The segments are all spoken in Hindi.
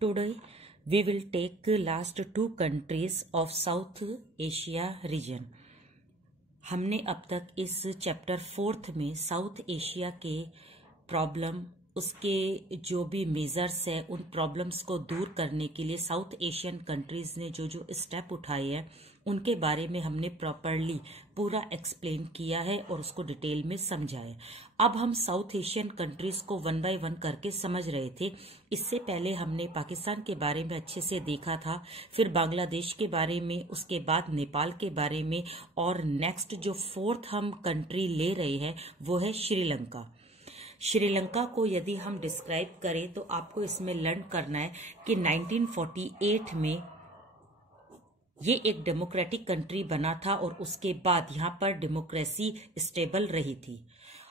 Today we will take last two countries of South Asia region. हमने अब तक इस चैप्टर 4 में साउथ एशिया के प्रॉब्लम, उसके जो भी मेजर्स है, उन प्रॉब्लम्स को दूर करने के लिए साउथ एशियन कंट्रीज ने जो जो स्टेप उठाए हैं उनके बारे में हमने प्रॉपरली पूरा एक्सप्लेन किया है और उसको डिटेल में समझा है। अब हम साउथ एशियन कंट्रीज को वन बाय वन करके समझ रहे थे। इससे पहले हमने पाकिस्तान के बारे में अच्छे से देखा था, फिर बांग्लादेश के बारे में, उसके बाद नेपाल के बारे में, और नेक्स्ट जो फोर्थ हम कंट्री ले रहे हैं वो है श्रीलंका। श्रीलंका को यदि हम डिस्क्राइब करें तो आपको इसमें लर्न करना है कि 1948 में ये एक डेमोक्रेटिक कंट्री बना था और उसके बाद यहाँ पर डेमोक्रेसी स्टेबल रही थी।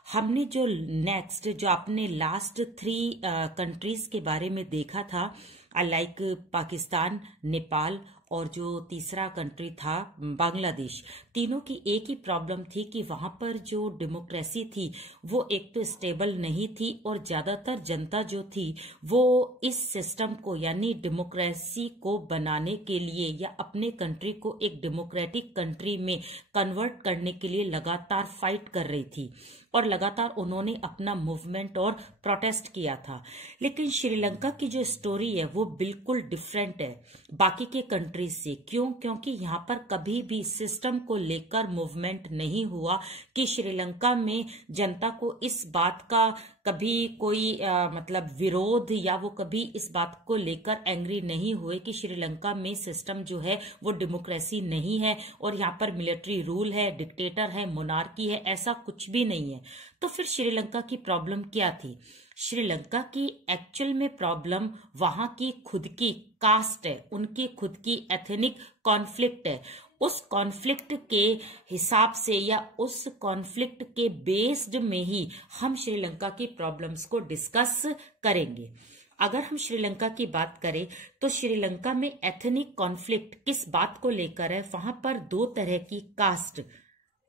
हमने जो नेक्स्ट जो आपने लास्ट 3 कंट्रीज के बारे में देखा था, लाइक पाकिस्तान, नेपाल और जो तीसरा कंट्री था बांग्लादेश, तीनों की एक ही प्रॉब्लम थी कि वहां पर जो डेमोक्रेसी थी वो एक तो स्टेबल नहीं थी और ज्यादातर जनता जो थी वो इस सिस्टम को यानी डेमोक्रेसी को बनाने के लिए या अपने कंट्री को एक डेमोक्रेटिक कंट्री में कन्वर्ट करने के लिए लगातार फाइट कर रही थी और लगातार उन्होंने अपना मूवमेंट और प्रोटेस्ट किया था। लेकिन श्रीलंका की जो स्टोरी है वो बिल्कुल डिफरेंट है बाकी के कंट्रीज से। क्यों? क्योंकि यहाँ पर कभी भी सिस्टम को लेकर मूवमेंट नहीं हुआ कि श्रीलंका में जनता को इस बात का कभी कोई मतलब विरोध या वो कभी इस बात को लेकर एंग्री नहीं हुए कि श्रीलंका में सिस्टम जो है वो डेमोक्रेसी नहीं है और यहाँ पर मिलिट्री रूल है, डिक्टेटर है, मोनार्की है, ऐसा कुछ भी नहीं है। तो फिर श्रीलंका की प्रॉब्लम क्या थी? श्रीलंका की एक्चुअल में प्रॉब्लम वहां की खुद की कास्ट है, उनकी खुद की एथनिक कॉन्फ्लिक्ट है। उस कॉन्फ्लिक्ट के हिसाब से या उस कॉन्फ्लिक्ट के बेस्ड में ही हम श्रीलंका की प्रॉब्लम्स को डिस्कस करेंगे। अगर हम श्रीलंका की बात करें तो श्रीलंका में एथनिक कॉन्फ्लिक्ट किस बात को लेकर है? वहां पर 2 तरह की कास्ट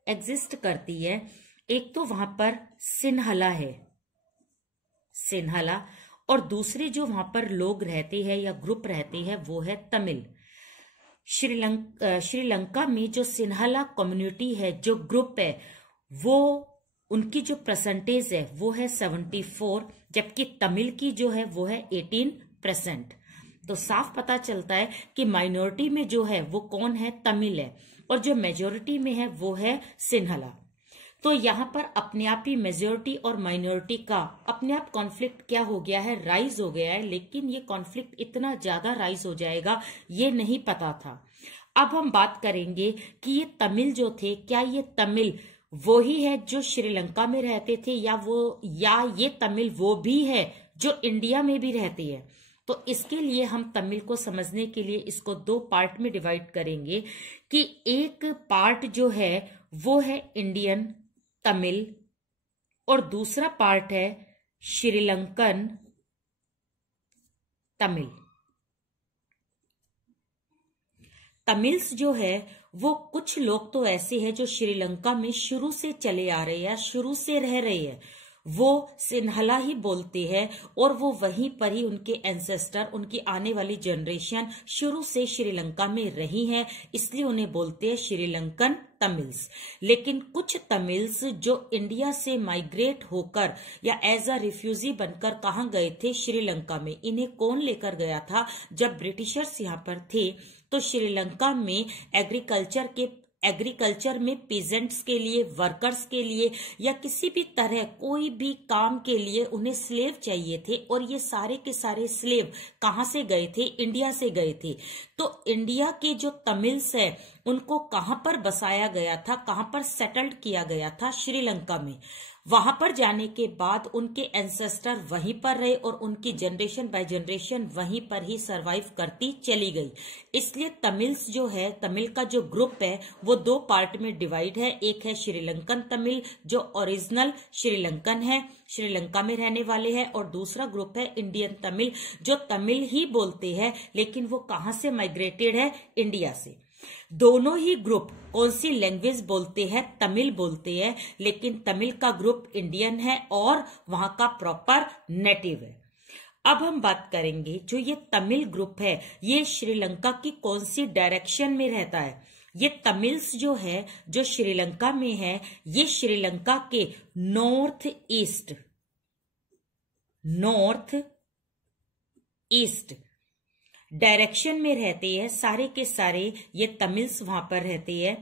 एग्जिस्ट करती है। एक तो वहां पर सिन्हला है, सिन्हला, और दूसरे जो वहां पर लोग रहते हैं या ग्रुप रहते हैं वो है तमिल। श्रीलंका में जो सिन्हला कम्युनिटी है, जो ग्रुप है, वो उनकी जो परसेंटेज है वो है 74, जबकि तमिल की जो है वो है 18%। तो साफ पता चलता है कि माइनॉरिटी में जो है वो कौन है? तमिल है, और जो मेजोरिटी में है वो है सिन्हला। तो यहाँ पर अपने आप ही मेजोरिटी और माइनॉरिटी का अपने आप कॉन्फ्लिक्ट क्या हो गया है? राइज हो गया है। लेकिन ये कॉन्फ्लिक्ट इतना ज्यादा राइज हो जाएगा ये नहीं पता था। अब हम बात करेंगे कि ये तमिल जो थे, क्या ये तमिल वो ही है जो श्रीलंका में रहते थे या ये तमिल वो भी है जो इंडिया में भी रहती है? तो इसके लिए हम तमिल को समझने के लिए इसको 2 पार्ट में डिवाइड करेंगे कि एक पार्ट जो है वो है इंडियन तमिल और दूसरा पार्ट है श्रीलंकन तमिल। तमिल्स जो है वो कुछ लोग तो ऐसे हैं जो श्रीलंका में शुरू से चले आ रहे हैं, शुरू से रह रहे हैं, वो सिन्हला ही बोलते हैं और वो वहीं पर ही उनके एंसेस्टर, उनकी आने वाली जनरेशन शुरू से श्रीलंका में रही है, इसलिए उन्हें बोलते हैं श्रीलंकन तमिल्स। लेकिन कुछ तमिल्स जो इंडिया से माइग्रेट होकर या एज अ रिफ्यूजी बनकर कहाँ गए थे? श्रीलंका में। इन्हें कौन लेकर गया था? जब ब्रिटिशर्स यहाँ पर थे तो श्रीलंका में एग्रीकल्चर में पीजेंट्स के लिए, वर्कर्स के लिए या किसी भी तरह कोई भी काम के लिए उन्हें स्लेव चाहिए थे, और ये सारे के सारे स्लेव कहाँ से गए थे? इंडिया से गए थे। तो इंडिया के जो तमिल्स है उनको कहाँ पर बसाया गया था, कहाँ पर सेटल्ड किया गया था? श्रीलंका में। वहां पर जाने के बाद उनके एंसेस्टर वहीं पर रहे और उनकी जनरेशन बाय जनरेशन वहीं पर ही सरवाइव करती चली गई। इसलिए तमिल्स जो है, तमिल का जो ग्रुप है वो 2 पार्ट में डिवाइड है। एक है श्रीलंकन तमिल जो ओरिजिनल श्रीलंकन है, श्रीलंका में रहने वाले हैं, और दूसरा ग्रुप है इंडियन तमिल जो तमिल ही बोलते हैं लेकिन वो कहाँ से माइग्रेटेड है? इंडिया से। दोनों ही ग्रुप कौन सी लैंग्वेज बोलते हैं? तमिल बोलते हैं, लेकिन तमिल का ग्रुप इंडियन है और वहां का प्रॉपर नेटिव है। अब हम बात करेंगे जो ये तमिल ग्रुप है ये श्रीलंका की कौन सी डायरेक्शन में रहता है। ये तमिल्स जो है जो श्रीलंका में है ये श्रीलंका के नॉर्थ ईस्ट डायरेक्शन में रहते हैं। सारे के सारे ये तमिल्स वहां पर रहते हैं।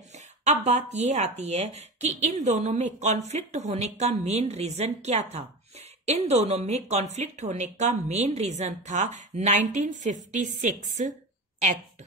अब बात ये आती है कि इन दोनों में कॉन्फ्लिक्ट होने का मेन रीजन क्या था। इन दोनों में कॉन्फ्लिक्ट होने का मेन रीजन था 1956 एक्ट।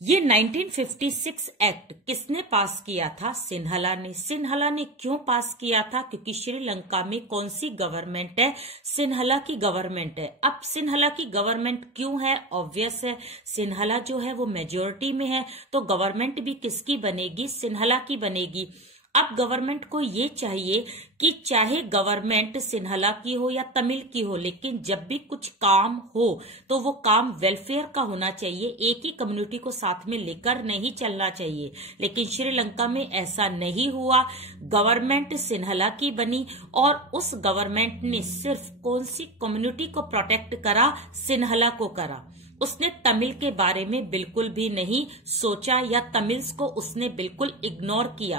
ये 1956 एक्ट किसने पास किया था? सिन्हला ने। सिन्हला ने क्यों पास किया था? क्योंकि श्रीलंका में कौन सी गवर्नमेंट है? सिन्हला की गवर्नमेंट है। अब सिन्हला की गवर्नमेंट क्यों है? ऑब्वियस है, सिन्हला जो है वो मेजोरिटी में है, तो गवर्नमेंट भी किसकी बनेगी? सिन्हला की बनेगी। अब गवर्नमेंट को ये चाहिए कि चाहे गवर्नमेंट सिन्हला की हो या तमिल की हो, लेकिन जब भी कुछ काम हो तो वो काम वेलफेयर का होना चाहिए, एक ही कम्युनिटी को साथ में लेकर नहीं चलना चाहिए। लेकिन श्रीलंका में ऐसा नहीं हुआ। गवर्नमेंट सिन्हला की बनी और उस गवर्नमेंट ने सिर्फ कौन सी कम्युनिटी को प्रोटेक्ट करा? सिन्हला को करा। उसने तमिल के बारे में बिल्कुल भी नहीं सोचा या तमिल्स को उसने बिल्कुल इग्नोर किया।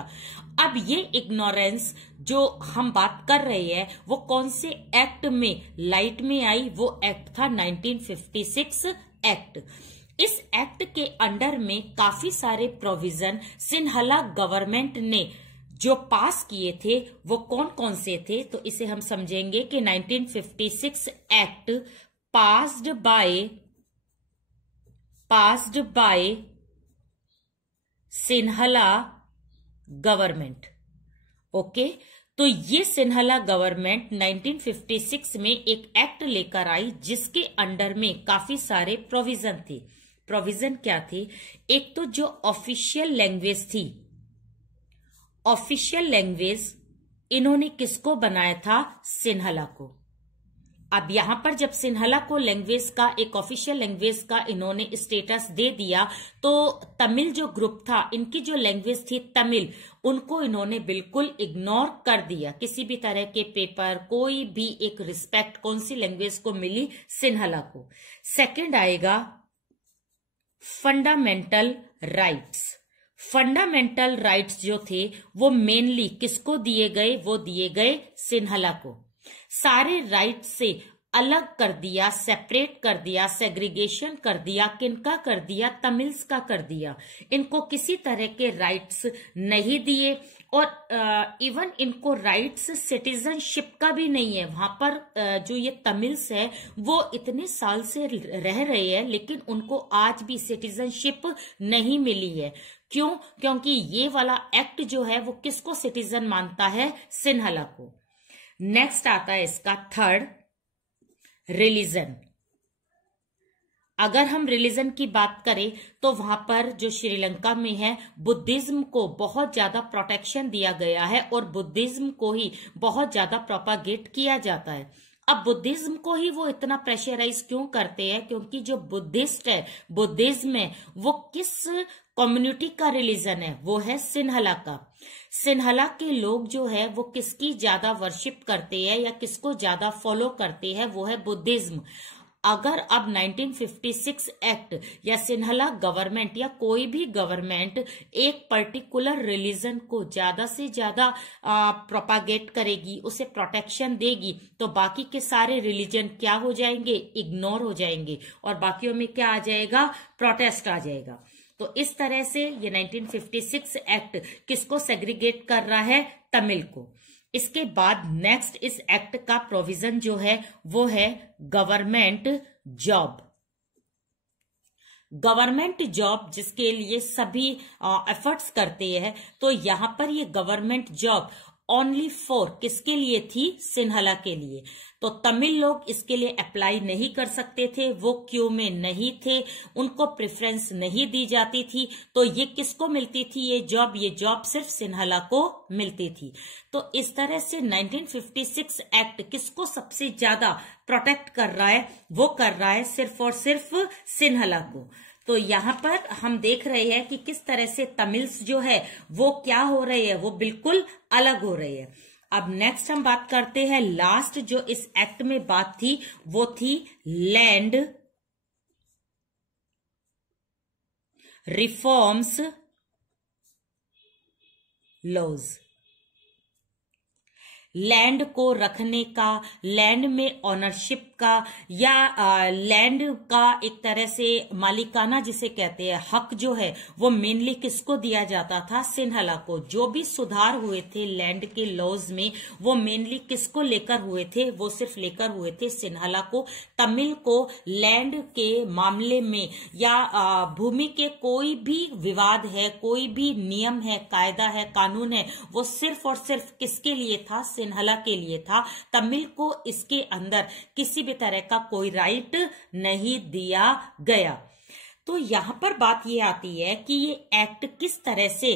अब ये इग्नोरेंस जो हम बात कर रहे हैं वो कौन से एक्ट में लाइट में आई? वो एक्ट था 1956 एक्ट। इस एक्ट के अंडर में काफी सारे प्रोविजन सिन्हला गवर्नमेंट ने जो पास किए थे वो कौन कौन से थे, तो इसे हम समझेंगे कि 1956 act passed by Sinhala government. Okay, तो ये सिन्हला गवर्नमेंट 1956 में एक एक्ट लेकर आई जिसके अंडर में काफी सारे प्रोविजन थे। प्रोविजन क्या थे? एक तो जो ऑफिशियल लैंग्वेज थी, ऑफिशियल लैंग्वेज इन्होंने किसको बनाया था? सिन्हला को। अब यहां पर जब सिन्हला को लैंग्वेज का एक ऑफिशियल लैंग्वेज का इन्होंने स्टेटस दे दिया तो तमिल जो ग्रुप था इनकी जो लैंग्वेज थी तमिल, उनको इन्होंने बिल्कुल इग्नोर कर दिया। किसी भी तरह के पेपर कोई भी एक रिस्पेक्ट कौन सी लैंग्वेज को मिली? सिन्हला को। सेकंड आएगा फंडामेंटल राइट्स। फंडामेंटल राइट्स जो थे वो मेनली किसको दिए गए? वो दिए गए सिन्हला को। सारे राइट से अलग कर दिया, सेपरेट कर दिया, सेग्रीगेशन कर दिया। किनका कर दिया? तमिल्स का कर दिया। इनको किसी तरह के राइट्स नहीं दिए और इवन इनको राइट्स सिटीजनशिप का भी नहीं है। वहां पर जो ये तमिल्स है वो इतने साल से रह रहे हैं लेकिन उनको आज भी सिटीजनशिप नहीं मिली है। क्यों? क्योंकि ये वाला एक्ट जो है वो किसको सिटीजन मानता है? सिन्हला को। नेक्स्ट आता है इसका थर्ड, रिलीजन। अगर हम रिलीजन की बात करें तो वहां पर जो श्रीलंका में है बुद्धिज्म को बहुत ज्यादा प्रोटेक्शन दिया गया है और बुद्धिज्म को ही बहुत ज्यादा प्रोपागेट किया जाता है। अब बुद्धिज्म को ही वो इतना प्रेशराइज क्यों करते हैं? क्योंकि जो बुद्धिस्ट है, बुद्धिज्म है, वो किस कम्युनिटी का रिलीजन है? वो है सिन्हला का। सिन्हला के लोग जो है वो किसकी ज्यादा वर्शिप करते हैं या किसको ज्यादा फॉलो करते हैं? वो है बुद्धिज्म। अगर अब 1956 एक्ट या सिन्हला गवर्नमेंट या कोई भी गवर्नमेंट एक पर्टिकुलर रिलीजन को ज्यादा से ज्यादा प्रोपागेट करेगी, उसे प्रोटेक्शन देगी, तो बाकी के सारे रिलीजन क्या हो जाएंगे? इग्नोर हो जाएंगे और बाकियों में क्या आ जाएगा? प्रोटेस्ट आ जाएगा। तो इस तरह से ये 1956 एक्ट किसको सेग्रीगेट कर रहा है? तमिल को। इसके बाद नेक्स्ट इस एक्ट का प्रोविजन जो है वो है गवर्नमेंट जॉब। गवर्नमेंट जॉब जिसके लिए सभी एफर्ट्स करते हैं, तो यहां पर ये गवर्नमेंट जॉब ओनली फॉर किसके लिए थी? सिन्हला के लिए। तो तमिल लोग इसके लिए अप्लाई नहीं कर सकते थे, वो क्यू में नहीं थे, उनको प्रेफरेंस नहीं दी जाती थी। तो ये किसको मिलती थी ये जॉब? ये जॉब सिर्फ सिन्हला को मिलती थी। तो इस तरह से 1956 एक्ट किसको सबसे ज्यादा प्रोटेक्ट कर रहा है? वो कर रहा है सिर्फ और सिर्फ सिन्हला को। तो यहाँ पर हम देख रहे हैं कि किस तरह से तमिल्स जो है वो क्या हो रहे हैं? वो बिल्कुल अलग हो रहे हैं। अब नेक्स्ट हम बात करते हैं, लास्ट जो इस एक्ट में बात थी वो थी लैंड रिफॉर्म्स लॉज। लैंड को रखने का, लैंड में ऑनरशिप का, या लैंड का एक तरह से मालिकाना जिसे कहते हैं हक जो है वो मेनली किसको दिया जाता था? सिन्हला को। जो भी सुधार हुए थे लैंड के लॉज में वो मेनली किसको लेकर हुए थे? वो सिर्फ लेकर हुए थे सिन्हला को। तमिल को लैंड के मामले में या भूमि के कोई भी विवाद है, कोई भी नियम है, कायदा है, कानून है, वो सिर्फ और सिर्फ किसके लिए था? सिन्हला के लिए था। तमिल को इसके अंदर किसी भी तरह का कोई राइट नहीं दिया गया। तो यहां पर बात ये आती है कि ये एक्ट किस तरह से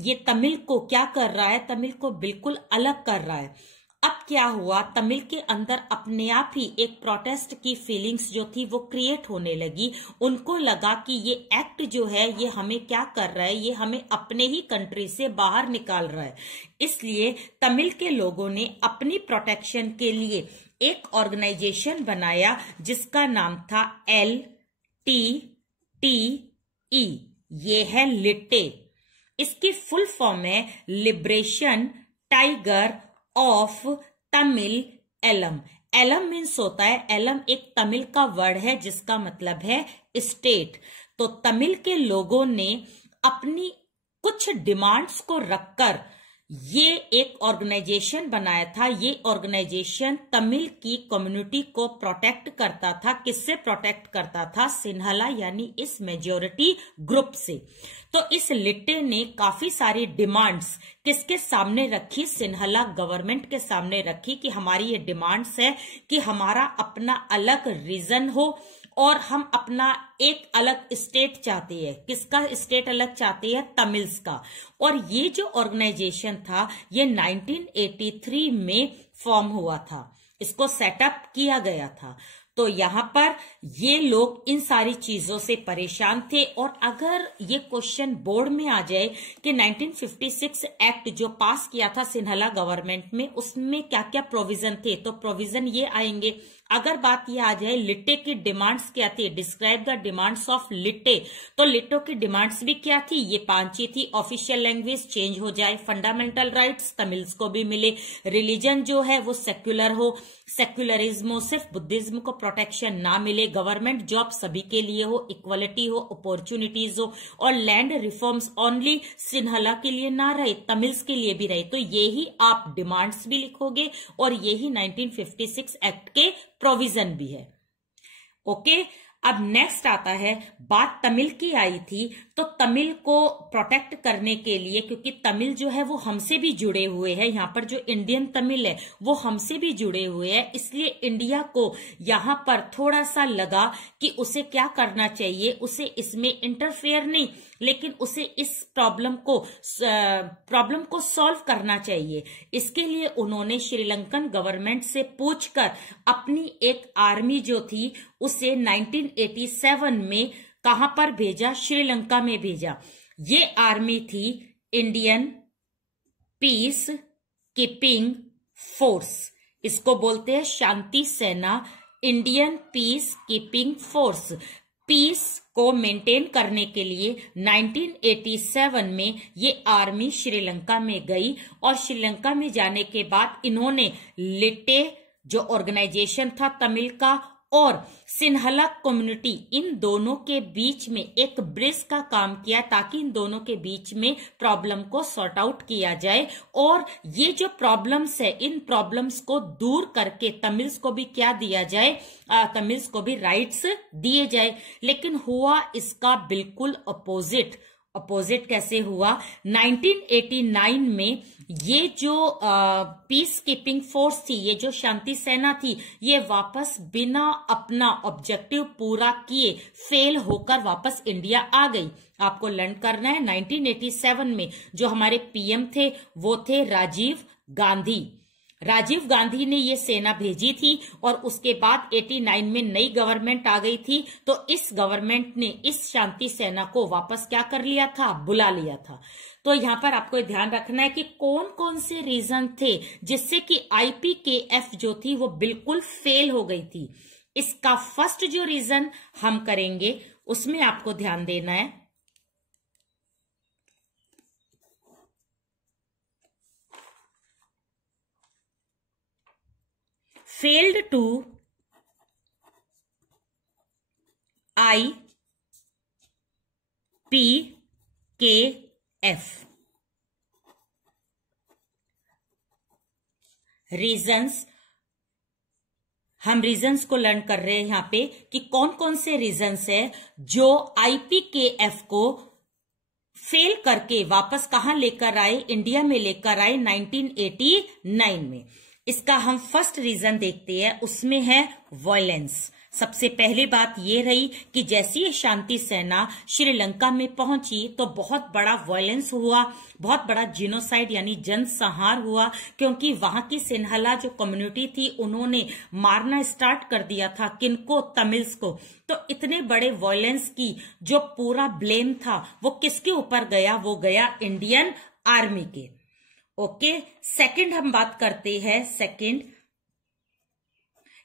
ये तमिल को क्या कर रहा है? तमिल को बिल्कुल अलग कर रहा है। अब क्या हुआ, तमिल के अंदर अपने आप ही एक प्रोटेस्ट की फीलिंग्स जो थी वो क्रिएट होने लगी। उनको लगा कि ये एक्ट जो है ये हमें क्या कर रहा है, ये हमें अपने ही कंट्री से बाहर निकाल रहा है। इसलिए तमिल के लोगों ने अपनी प्रोटेक्शन के लिए एक ऑर्गेनाइजेशन बनाया जिसका नाम था LTTE। ये है लिट्टे। इसकी फुल फॉर्म है liberation tiger of Tamil Eelam. Eelam means होता है, एलम एक तमिल का वर्ड है जिसका मतलब है स्टेट। तो तमिल के लोगों ने अपनी कुछ डिमांड्स को रखकर ये एक ऑर्गेनाइजेशन बनाया था। ये ऑर्गेनाइजेशन तमिल की कम्युनिटी को प्रोटेक्ट करता था। किससे प्रोटेक्ट करता था? सिन्हला यानी इस मेजॉरिटी ग्रुप से। तो इस लिट्टे ने काफी सारी डिमांड्स किसके सामने रखी? सिन्हला गवर्नमेंट के सामने रखी कि हमारी ये डिमांड्स है कि हमारा अपना अलग रीजन हो और हम अपना एक अलग स्टेट चाहते हैं। किसका स्टेट अलग चाहते हैं? तमिल्स का। और ये जो ऑर्गेनाइजेशन था ये 1983 में फॉर्म हुआ था, इसको सेटअप किया गया था। तो यहां पर ये लोग इन सारी चीजों से परेशान थे। और अगर ये क्वेश्चन बोर्ड में आ जाए कि 1956 एक्ट जो पास किया था सिन्हला गवर्नमेंट में, उसमें क्या क्या प्रोविजन थे, तो प्रोविजन ये आएंगे। अगर बात ये आ जाए लिट्टे की डिमांड्स क्या थी, डिस्क्राइब द डिमांड्स ऑफ लिट्टे, तो लिट्टो की डिमांड्स भी क्या थी? ये 5 ही थी। ऑफिशियल लैंग्वेज चेंज हो जाए, फंडामेंटल राइट्स तमिल्स को भी मिले, रिलीजन जो है वो सेक्युलर हो, सेक्युलरिज्म हो, सिर्फ बुद्धिज्म को प्रोटेक्शन ना मिले, गवर्नमेंट जॉब सभी के लिए हो, इक्वलिटी हो, अपॉर्चुनिटीज हो, और लैंड रिफॉर्म्स ओनली सिन्हला के लिए ना रहे, तमिल्स के लिए भी रहे। तो यही आप डिमांड्स भी लिखोगे और यही 1956 एक्ट के प्रोविजन भी है। ओके, अब नेक्स्ट आता है, बात तमिल की आई थी, तो तमिल को प्रोटेक्ट करने के लिए, क्योंकि तमिल जो है वो हमसे भी जुड़े हुए हैं, यहाँ पर जो इंडियन तमिल है वो हमसे भी जुड़े हुए हैं, इसलिए इंडिया को यहाँ पर थोड़ा सा लगा कि उसे क्या करना चाहिए, उसे इसमें इंटरफेयर नहीं लेकिन उसे इस प्रॉब्लम को सॉल्व करना चाहिए। इसके लिए उन्होंने श्रीलंकन गवर्नमेंट से पूछकर अपनी एक आर्मी जो थी उसे 1987 में कहां पर भेजा? श्रीलंका में भेजा। ये आर्मी थी इंडियन पीस कीपिंग फोर्स, इसको बोलते हैं शांति सेना, Indian peace keeping force. Peace को मेंटेन करने के लिए 1987 में ये आर्मी श्रीलंका में गई और श्रीलंका में जाने के बाद इन्होंने लिट्टे जो ऑर्गेनाइजेशन था तमिल का और सिन्हला कम्युनिटी, इन दोनों के बीच में एक ब्रिज का काम किया ताकि इन दोनों के बीच में प्रॉब्लम को सॉर्ट आउट किया जाए और ये जो प्रॉब्लम्स है इन प्रॉब्लम्स को दूर करके तमिल्स को भी क्या दिया जाए, तमिल्स को भी राइट्स दिए जाए। लेकिन हुआ इसका बिल्कुल अपोजिट। अपोजिट कैसे हुआ? 1989 में ये जो पीस कीपिंग फोर्स थी, ये जो शांति सेना थी, ये वापस बिना अपना ऑब्जेक्टिव पूरा किए फेल होकर वापस इंडिया आ गई। आपको लर्न करना है 1987 में जो हमारे पीएम थे वो थे राजीव गांधी। राजीव गांधी ने ये सेना भेजी थी और उसके बाद 89 में नई गवर्नमेंट आ गई थी, तो इस गवर्नमेंट ने इस शांति सेना को वापस क्या कर लिया था? बुला लिया था। तो यहां पर आपको ध्यान रखना है कि कौन कौन से रीजन थे जिससे कि IPKF जो थी वो बिल्कुल फेल हो गई थी। इसका फर्स्ट जो रीजन हम करेंगे उसमें आपको ध्यान देना है, failed to IPKF। रीजंस, हम रीजंस को लर्न कर रहे हैं यहां पे कि कौन कौन से रीजंस है जो IPKF को फेल करके वापस कहां लेकर आए, इंडिया में लेकर आए 1989 में। इसका हम फर्स्ट रीजन देखते हैं, उसमें है वायलेंस। सबसे पहली बात ये रही कि जैसी ये शांति सेना श्रीलंका में पहुंची तो बहुत बड़ा वायलेंस हुआ, बहुत बड़ा जिनोसाइड यानी जनसंहार हुआ, क्योंकि वहां की सिन्हला जो कम्युनिटी थी उन्होंने मारना स्टार्ट कर दिया था, किनको, तमिल्स को। तो इतने बड़े वायलेंस की जो पूरा ब्लेम था वो किसके ऊपर गया, वो गया इंडियन आर्मी के। ओके, सेकंड हम बात करते हैं,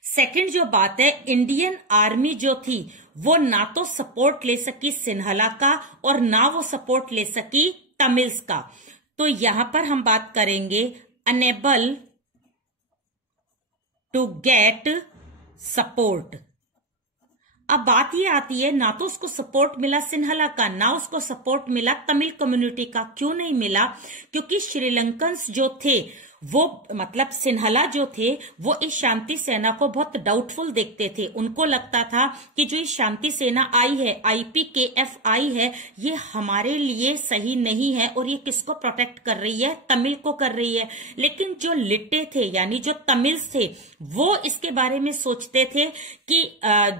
सेकंड जो बात है, इंडियन आर्मी जो थी वो ना तो सपोर्ट ले सकी सिन्हला का और ना वो सपोर्ट ले सकी तमिल्स का। तो यहां पर हम बात करेंगे अनेबल टू गेट सपोर्ट। अब बात ये आती है, ना तो उसको सपोर्ट मिला सिन्हला का, ना उसको सपोर्ट मिला तमिल कम्युनिटी का। क्यों नहीं मिला? क्योंकि श्रीलंकन्स जो थे वो, मतलब सिन्हला जो थे वो इस शांति सेना को बहुत डाउटफुल देखते थे। उनको लगता था कि जो ये शांति सेना आई है, IPKF आई है, ये हमारे लिए सही नहीं है और ये किसको प्रोटेक्ट कर रही है, तमिल को कर रही है। लेकिन जो लिट्टे थे यानी जो तमिल्स थे वो इसके बारे में सोचते थे कि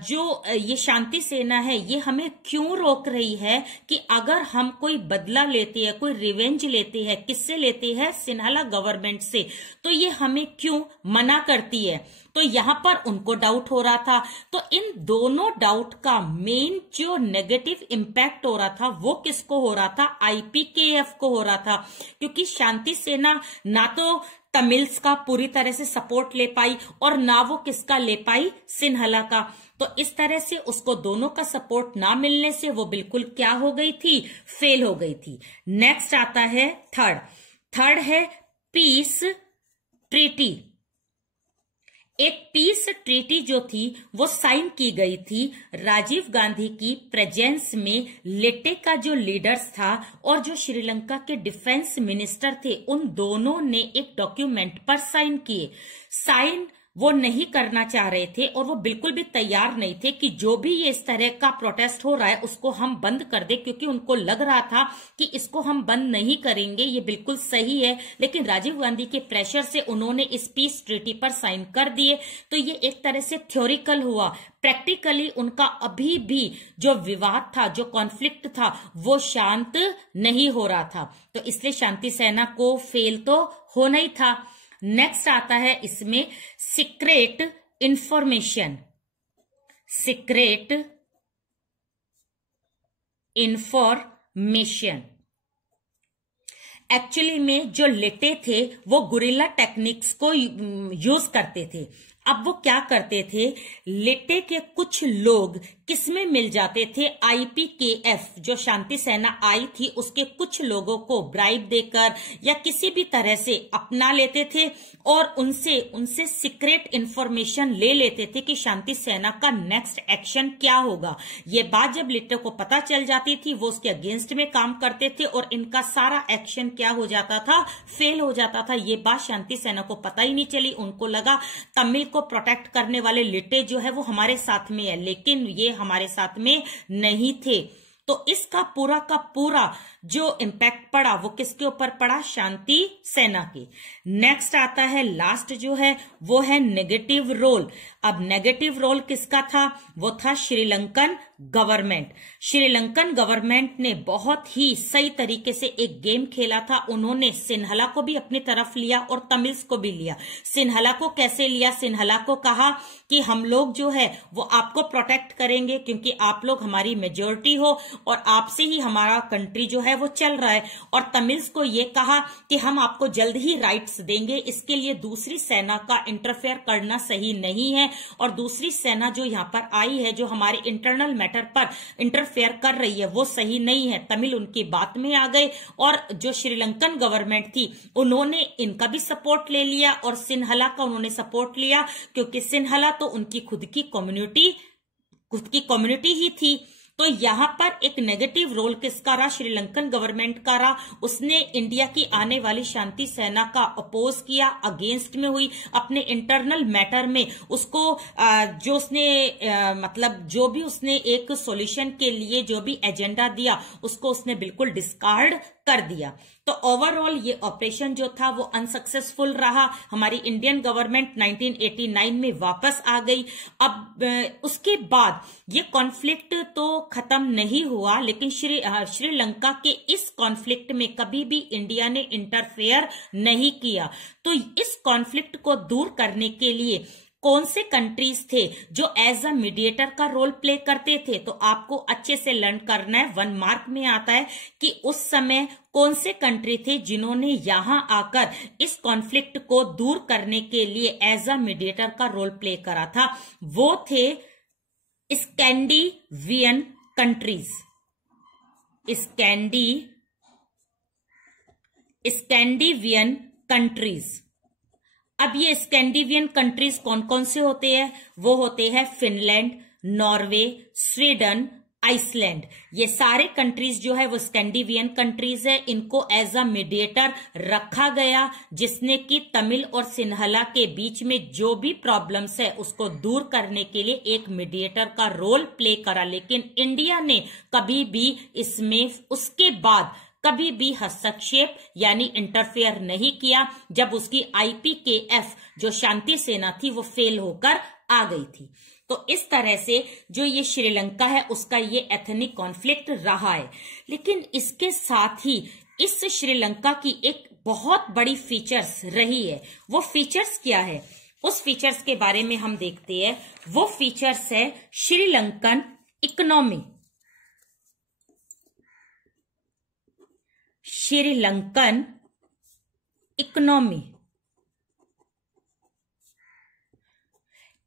जो ये शांति सेना है ये हमें क्यों रोक रही है, कि अगर हम कोई बदला लेते हैं, कोई रिवेंज लेते हैं, किससे लेते हैं, सिन्हला गवर्नमेंट से, तो ये हमें क्यों मना करती है। तो यहां पर उनको डाउट हो रहा था। तो इन दोनों डाउट का मेन जो नेगेटिव इंपैक्ट हो रहा था वो किसको हो रहा था, IPKF को हो रहा था। क्योंकि शांति सेना ना तो तमिल्स का पूरी तरह से सपोर्ट ले पाई और ना वो किसका ले पाई, सिन्हला का। तो इस तरह से उसको दोनों का सपोर्ट ना मिलने से वो बिल्कुल क्या हो गई थी, फेल हो गई थी। नेक्स्ट आता है थर्ड है पीस ट्रीटी। एक पीस ट्रीटी जो थी वो साइन की गई थी राजीव गांधी की प्रेजेंस में। लिट्टे का जो लीडर्स था और जो श्रीलंका के डिफेंस मिनिस्टर थे, उन दोनों ने एक डॉक्यूमेंट पर साइन किए। साइन वो नहीं करना चाह रहे थे और वो बिल्कुल भी तैयार नहीं थे कि जो भी ये इस तरह का प्रोटेस्ट हो रहा है उसको हम बंद कर दे, क्योंकि उनको लग रहा था कि इसको हम बंद नहीं करेंगे, ये बिल्कुल सही है। लेकिन राजीव गांधी के प्रेशर से उन्होंने इस पीस ट्रीटी पर साइन कर दिए। तो ये एक तरह से थ्योरिकल हुआ, प्रैक्टिकली उनका अभी भी जो विवाद था, जो कॉन्फ्लिक्ट था, वो शांत नहीं हो रहा था। तो इसलिए शांति सेना को फेल तो होना ही था। नेक्स्ट आता है इसमें सीक्रेट इंफॉर्मेशन। एक्चुअली में जो लिट्टे थे वो गुरिल्ला टेक्निक्स को यूज करते थे। अब वो क्या करते थे, लिट्टे के कुछ लोग किसमें मिल जाते थे, IPKF जो शांति सेना आई थी उसके कुछ लोगों को ब्राइब देकर या किसी भी तरह से अपना लेते थे और उनसे सीक्रेट इंफॉर्मेशन ले लेते थे कि शांति सेना का नेक्स्ट एक्शन क्या होगा। ये बात जब लिट्टे को पता चल जाती थी वो उसके अगेंस्ट में काम करते थे और इनका सारा एक्शन क्या हो जाता था, फेल हो जाता था। ये बात शांति सेना को पता ही नहीं चली। उनको लगा तमिल को प्रोटेक्ट करने वाले लिट्टे जो है वो हमारे साथ में है, लेकिन ये हमारे साथ में नहीं थे। तो इसका पूरा का पूरा जो इम्पैक्ट पड़ा वो किसके ऊपर पड़ा, शांति सेना के। नेक्स्ट आता है लास्ट जो है वो है नेगेटिव रोल। अब नेगेटिव रोल किसका था, वो था श्रीलंकन गवर्नमेंट, श्रीलंकन गवर्नमेंट ने बहुत ही सही तरीके से एक गेम खेला था। उन्होंने सिन्हला को भी अपनी तरफ लिया और तमिल्स को भी लिया। सिन्हला को कैसे लिया? सिन्हला को कहा कि हम लोग जो है वो आपको प्रोटेक्ट करेंगे क्योंकि आप लोग हमारी मेजोरिटी हो और आपसे ही हमारा कंट्री जो है वो चल रहा है। और तमिल्स को ये कहा कि हम आपको जल्द ही राइट्स देंगे, इसके लिए दूसरी सेना का इंटरफेयर करना सही नहीं है। और दूसरी सेना जो यहाँ पर आई है, जो हमारे इंटरनल मैटर पर इंटरफेयर कर रही है, वो सही नहीं है। तमिल उनकी बात में आ गए और जो श्रीलंकन गवर्नमेंट थी उन्होंने इनका भी सपोर्ट ले लिया और सिन्हला का उन्होंने सपोर्ट लिया क्योंकि सिन्हला तो उनकी खुद की कम्युनिटी ही थी। तो यहां पर एक नेगेटिव रोल किसका रहा? श्रीलंकन गवर्नमेंट का रहा। उसने इंडिया की आने वाली शांति सेना का अपोज किया, अगेंस्ट में हुई। अपने इंटरनल मैटर में उसको जो उसने मतलब जो भी उसने एक सॉल्यूशन के लिए जो भी एजेंडा दिया उसको उसने बिल्कुल डिस्कार्ड कर दिया। तो ओवरऑल ये ऑपरेशन जो था वो अनसक्सेसफुल रहा। हमारी इंडियन गवर्नमेंट 1989 में वापस आ गई। अब उसके बाद ये कॉन्फ्लिक्ट तो खत्म नहीं हुआ, लेकिन श्रीलंका के इस कॉन्फ्लिक्ट में कभी भी इंडिया ने इंटरफेयर नहीं किया। तो इस कॉन्फ्लिक्ट को दूर करने के लिए कौन से कंट्रीज थे जो एज अ मीडिएटर का रोल प्ले करते थे? तो आपको अच्छे से लर्न करना है। 1 मार्क में आता है कि उस समय कौन से कंट्री थे जिन्होंने यहां आकर इस कॉन्फ्लिक्ट को दूर करने के लिए एज अ मीडिएटर का रोल प्ले करा था। वो थे स्कैंडिनेवियन कंट्रीज। Scandinavian countries. अब ये स्कैंडिनेवियन कंट्रीज कौन कौन से होते हैं? वो होते हैं फिनलैंड, नॉर्वे, स्वीडन, आइसलैंड। ये सारे कंट्रीज जो है वो स्कैंडिनेवियन कंट्रीज है। इनको एज अ मीडिएटर रखा गया, जिसने कि तमिल और सिन्हला के बीच में जो भी प्रॉब्लम्स है उसको दूर करने के लिए एक मीडिएटर का रोल प्ले करा। लेकिन इंडिया ने कभी भी इसमें उसके बाद कभी भी हस्तक्षेप यानी इंटरफेयर नहीं किया जब उसकी IPKF जो शांति सेना थी वो फेल होकर आ गई थी। तो इस तरह से जो ये श्रीलंका है उसका ये एथनिक कॉन्फ्लिक्ट रहा है। लेकिन इसके साथ ही इस श्रीलंका की एक बहुत बड़ी फीचर्स रही है। वो फीचर्स क्या है? उस फीचर्स के बारे में हम देखते हैं। वो फीचर्स है श्रीलंकन इकोनॉमी। श्रीलंकन इकोनॉमी।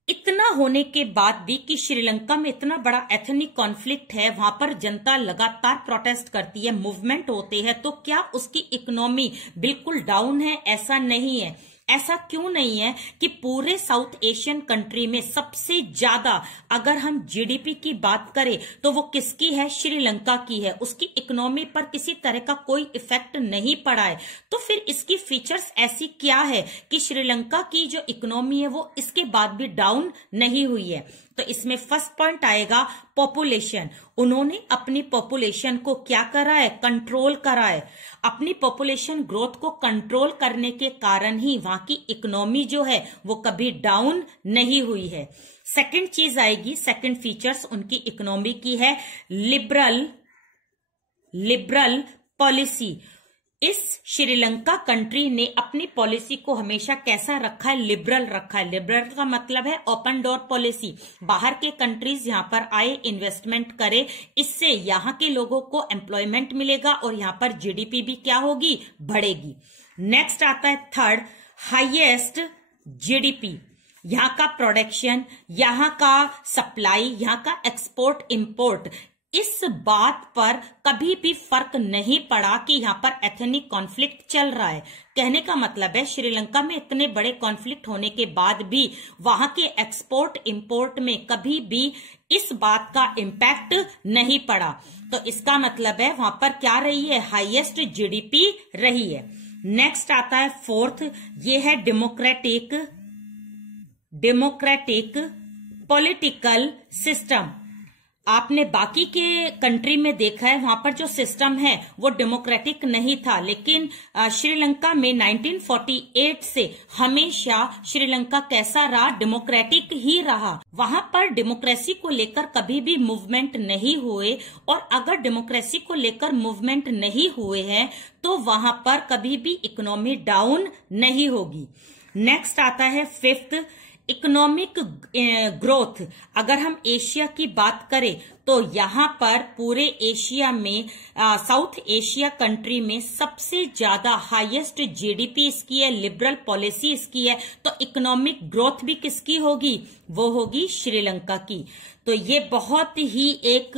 इतना होने के बाद भी कि श्रीलंका में इतना बड़ा एथनिक कॉन्फ्लिक्ट है, वहां पर जनता लगातार प्रोटेस्ट करती है, मूवमेंट होते हैं, तो क्या उसकी इकोनॉमी बिल्कुल डाउन है? ऐसा नहीं है। ऐसा क्यों नहीं है कि पूरे साउथ एशियन कंट्री में सबसे ज्यादा अगर हम GDP की बात करें तो वो किसकी है? श्रीलंका की है। उसकी इकोनॉमी पर किसी तरह का कोई इफेक्ट नहीं पड़ा है। तो फिर इसकी फीचर्स ऐसी क्या है कि श्रीलंका की जो इकोनॉमी है वो इसके बाद भी डाउन नहीं हुई है? तो इसमें फर्स्ट पॉइंट आएगा पॉपुलेशन। उन्होंने अपनी पॉपुलेशन को क्या करा है? कंट्रोल करा है। अपनी पॉपुलेशन ग्रोथ को कंट्रोल करने के कारण ही वहां की इकोनॉमी जो है वो कभी डाउन नहीं हुई है। सेकंड चीज आएगी, सेकंड फीचर्स उनकी इकोनॉमी की है लिबरल पॉलिसी। इस श्रीलंका कंट्री ने अपनी पॉलिसी को हमेशा कैसा रखा है? लिबरल रखा है। लिबरल का मतलब है ओपन डोर पॉलिसी। बाहर के कंट्रीज यहां पर आए, इन्वेस्टमेंट करे, इससे यहां के लोगों को एम्प्लॉयमेंट मिलेगा और यहां पर GDP भी क्या होगी? बढ़ेगी। नेक्स्ट आता है थर्ड, हाईएस्ट GDP। यहां का प्रोडक्शन, यहां का सप्लाई, यहां का एक्सपोर्ट इंपोर्ट, इस बात पर कभी भी फर्क नहीं पड़ा कि यहां पर एथनिक कॉन्फ्लिक्ट चल रहा है। कहने का मतलब है श्रीलंका में इतने बड़े कॉन्फ्लिक्ट होने के बाद भी वहां के एक्सपोर्ट इंपोर्ट में कभी भी इस बात का इम्पैक्ट नहीं पड़ा। तो इसका मतलब है वहां पर क्या रही है? हाईएस्ट GDP रही है। नेक्स्ट आता है फोर्थ, ये है डेमोक्रेटिक पॉलिटिकल सिस्टम। आपने बाकी के कंट्री में देखा है, वहां पर जो सिस्टम है वो डेमोक्रेटिक नहीं था, लेकिन श्रीलंका में 1948 से हमेशा श्रीलंका कैसा रहा, डेमोक्रेटिक ही रहा। वहां पर डेमोक्रेसी को लेकर कभी भी मूवमेंट नहीं हुए, और अगर डेमोक्रेसी को लेकर मूवमेंट नहीं हुए हैं तो वहां पर कभी भी इकोनॉमी डाउन नहीं होगी। नेक्स्ट आता है फिफ्थ, इकोनॉमिक ग्रोथ। अगर हम एशिया की बात करें तो यहाँ पर पूरे एशिया में साउथ एशिया कंट्री में सबसे ज्यादा हाईएस्ट जीडीपी इसकी है, लिबरल पॉलिसी इसकी है, तो इकोनॉमिक ग्रोथ भी किसकी होगी, वो होगी श्रीलंका की। तो ये बहुत ही एक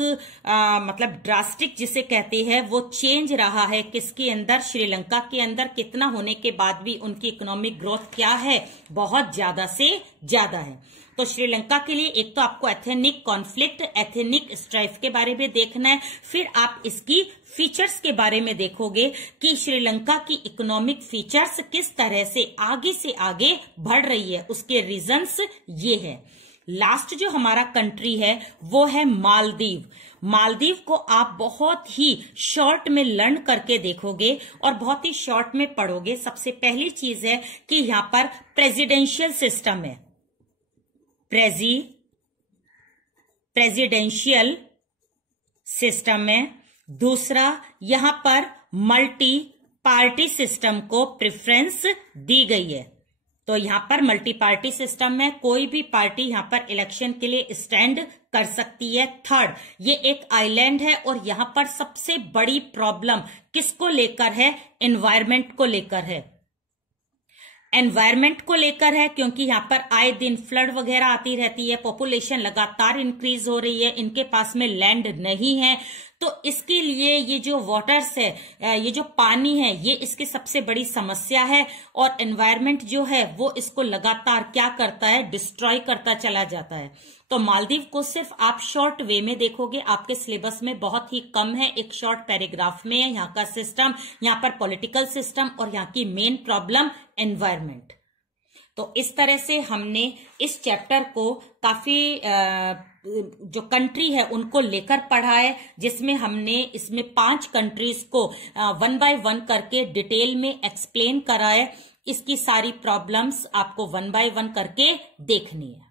मतलब ड्रास्टिक जिसे कहते हैं वो चेंज रहा है किसके अंदर, श्रीलंका के अंदर। कितना होने के बाद भी उनकी इकोनॉमिक ग्रोथ क्या है, बहुत ज्यादा से ज्यादा है। तो श्रीलंका के लिए एक तो आपको एथेनिक कॉन्फ्लिक्ट, एथेनिक स्ट्राइफ के बारे में देखना है, फिर आप इसकी फीचर्स के बारे में देखोगे कि श्रीलंका की इकोनॉमिक फीचर्स किस तरह से आगे बढ़ रही है, उसके रीजंस ये है। लास्ट जो हमारा कंट्री है वो है मालदीव। मालदीव को आप बहुत ही शॉर्ट में लर्न करके देखोगे और बहुत ही शॉर्ट में पढ़ोगे। सबसे पहली चीज है कि यहां पर प्रेसिडेंशियल सिस्टम है, प्रेसिडेंशियल सिस्टम है। दूसरा, यहां पर मल्टी पार्टी सिस्टम को प्रेफरेंस दी गई है। तो यहां पर मल्टी पार्टी सिस्टम में कोई भी पार्टी यहां पर इलेक्शन के लिए स्टैंड कर सकती है। थर्ड, ये एक आइलैंड है और यहां पर सबसे बड़ी प्रॉब्लम किसको लेकर है, एनवायरमेंट को लेकर है। एनवायरमेंट को लेकर है क्योंकि यहाँ पर आए दिन फ्लड वगैरह आती रहती है, पॉपुलेशन लगातार इंक्रीज हो रही है, इनके पास में लैंड नहीं है, तो इसके लिए ये जो वाटर्स है, ये जो पानी है, ये इसकी सबसे बड़ी समस्या है। और एनवायरमेंट जो है वो इसको लगातार क्या करता है, डिस्ट्रॉय करता चला जाता है। तो मालदीव को सिर्फ आप शॉर्ट वे में देखोगे, आपके सिलेबस में बहुत ही कम है, एक शॉर्ट पैराग्राफ में है यहाँ का सिस्टम, यहाँ पर पॉलिटिकल सिस्टम और यहाँ की मेन प्रॉब्लम एनवायरमेंट। तो इस तरह से हमने इस चैप्टर को काफी जो कंट्री है उनको लेकर पढ़ा है, जिसमें हमने इसमें 5 कंट्रीज को 1 बाय 1 करके डिटेल में एक्सप्लेन करा है। इसकी सारी प्रॉब्लम्स आपको 1 बाय 1 करके देखनी है।